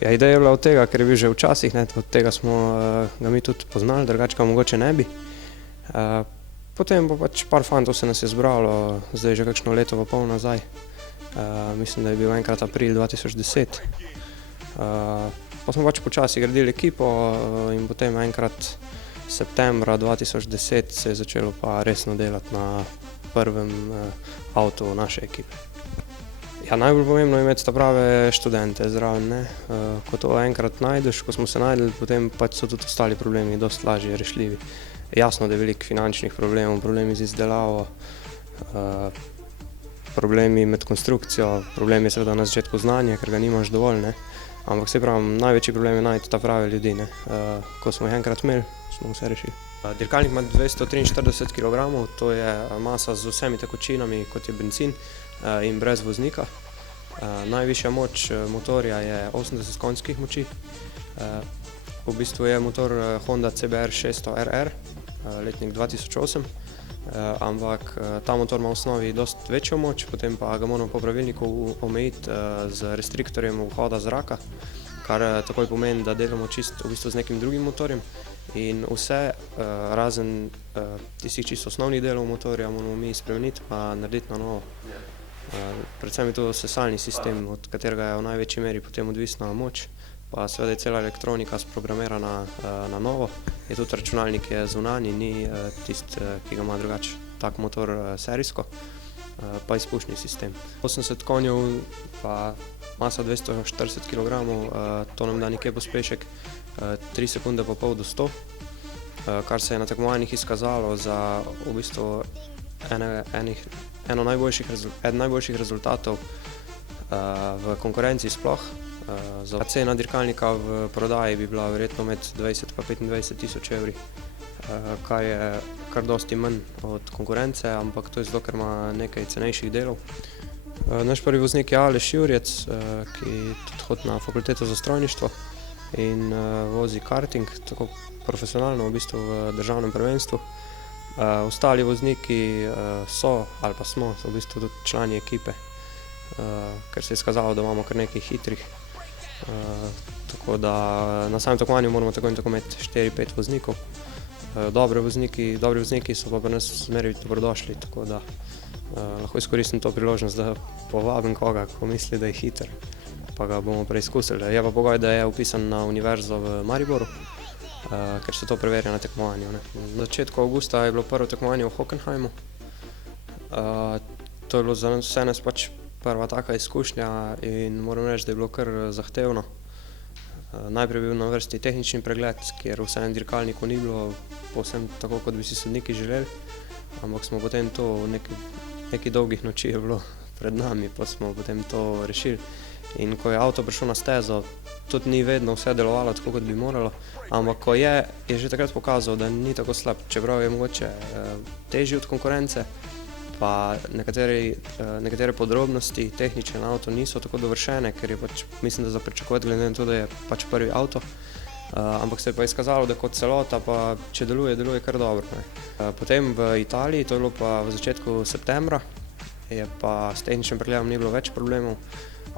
Ja, ideja je bila od tega, ker je bil že včasih, od tega smo ga mi tudi poznali, drugače ga mogoče ne bi. Potem pa pač par fantov se nas je zbralo, zdaj že kakšno leto pa pol nazaj. Mislim, da je bil enkrat april 2010. Pa smo pač počasi gradili ekipo in potem enkrat septembra 2010 se je začelo pa resno delati na prvem avtu naše ekipe. Ja, najbolj pomembno je imeti prave študente zraven, ne. Ko to enkrat najdeš, ko smo se našli, potem pač so tudi ostali problemi dosti lažje rešljivi. Jasno, da je veliko finančnih problemov, problemi z izdelavo, problemi med konstrukcijo, problem je seveda na začetku znanje, ker ga nimaš dovolj, ne. Ampak saj pravim, največji problem je najti prave ljudi, ne. Ko smo jih enkrat imeli, smo vse rešili. Dirkalnik ima 243 kilogramov, to je masa z vsemi tekočinami, kot je bencin, in brez voznika. Najvišja moč motorja je 80 konjskih moči. V bistvu je motor Honda CBR 600 RR, letnik 2008, ampak ta motor ima v osnovi dosti večjo moč, potem pa ga moramo po pravilniku omejiti z restriktorjem vhoda zraka, kar takoj pomeni, da delamo čisto v bistvu z nekim drugim motorjem. In vse, razen tistih čisto osnovnih delov motorja, moramo mi spremeniti pa narediti na novo. Predvsem je to sesalni sistem, od katerega je v največji meri potem odvisna moč, pa seveda je cela elektronika sprogramirana na novo. Je tudi računalnik je zunanji, ni tisti, ki ga ima drugače tak motor serijsko, pa izpušni sistem. 80 konjev pa masa 240 kilogramov, to nam da nekje pospešek 3 sekunde pa pol do 100, kar se je na tekmovanjih izkazalo za v bistvu eden najboljših rezultatov v konkurenci sploh. Cena dirkalnika v prodaji bi bila verjetno med 20 pa 25 tisoč evri, kar je kar dosti manj od konkurence, ampak to je zato, ker ima nekaj cenejših delov. Naš prvi voznik je Aleš Jurjec, ki tudi hodi na fakulteto za strojništvo in vozi karting, tako profesionalno v bistvu v državnem prvenstvu. Ostali vozniki so ali pa smo v bistvu tudi člani ekipe, ker se je izkazalo, da imamo kar nekaj hitrih. Tako da na samem tekmovanju moramo tako in tako imeti 4-5 voznikov. Dobri vozniki so pa pri nas zmeraj dobrodošli, tako da lahko izkoristim to priložnost, da povabim koga, ko misli, da je hiter, pa ga bomo preizkusili. Je pa pogoj, da je vpisan na univerzo v Mariboru, ker se to preverja na tekmovanju. Na začetku avgusta je bilo prvo tekmovanje v Hockenheimu. To je bilo za vse nas pač prva taka izkušnja in moram reči, da je bilo kar zahtevno. Najprej je bil na vrsti tehnični pregled, kjer vse na dirkalniku ni bilo povsem tako, kot bi si sodniki želeli, ampak smo potem to nekaj dolgih noči je bilo pred nami, pa smo potem to rešili. In ko je avto prišel na stezo, tudi ni vedno vse delovalo tako, kot bi moralo, ampak ko je že takrat pokazal, da ni tako slab, čeprav je mogoče težji od konkurence, pa nekatere podrobnosti tehnične na avto niso tako dovršene, ker je pač, mislim, da za pričakovati glede na to, da je pač prvi avto, ampak se je pa izkazalo, da kot celota pa, če deluje kar dobro. Potem v Italiji, to je bilo pa v začetku septembra, je pa s tehničnim pregledom ni bilo več problemov.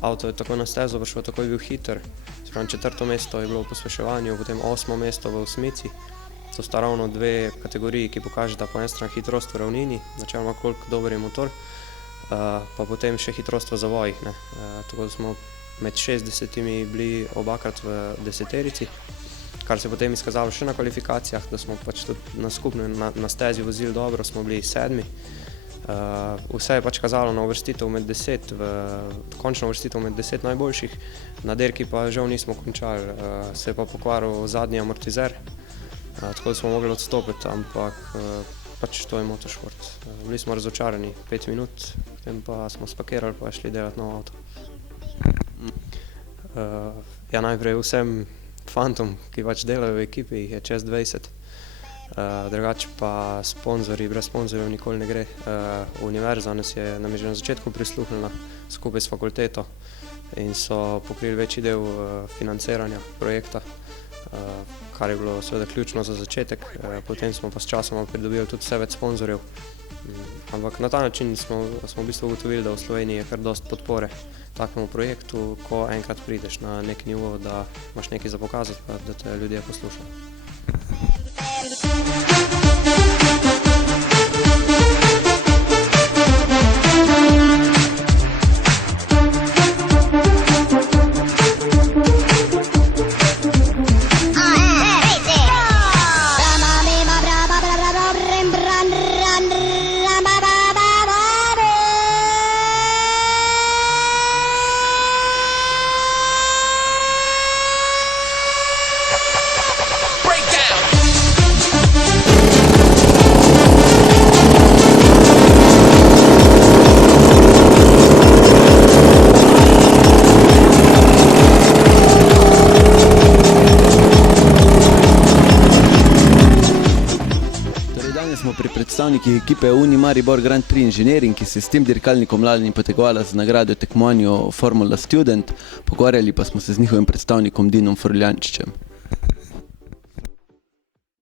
Avto je takoj na stezo prišel, takoj je bil hiter. Četrto mesto je bilo v pospeševanju, potem 8. mesto v osmici. To sta ravno dve kategoriji, ki pokažeta po eni strani hitrost v ravnini, načeloma koliko dober je motor, pa potem še hitrost v zavojih. Tako da smo med 60 bili obakrat v deseterici, kar se je potem izkazalo še na kvalifikacijah, da smo pač tudi na skupno na stezi vozili dobro, smo bili 7. Vse je pač kazalo na uvrstitev med 10, končno uvrstitev med 10 najboljših, na dirki pa žal nismo končali, se je pa pokvaril zadnji amortizer, tako da smo mogli odstopiti, ampak pač to je motošport. Bili smo razočarani 5 minut, potem pa smo spakirali pa šli delati nov avto. Ja, najprej vsem fantom, ki pač delajo v ekipi, jih je čez 20. Drugače pa sponzorji, brez sponzorjev nikoli ne gre. Univerza nam je že na začetku prisluhnila skupaj s fakulteto in so pokrili večji del financiranja projekta, kar je bilo seveda ključno za začetek. Potem smo pa s časoma pridobili tudi vse več sponzorjev. Ampak na ta način smo v bistvu ugotovili, da v Sloveniji je kar dosti podpore takemu projektu, ko enkrat prideš na nek nivo, da imaš nekaj za pokazati, pa da te ljudje poslušajo. Smo pri predstavnikih ekipe Uni Maribor Grand Prix Engineering, ki se s tem dirkalnikom lani potegovala z nagrado tekmovanju Formula Student. Pogovarjali pa smo se z njihovim predstavnikom Dinom Furljančičem.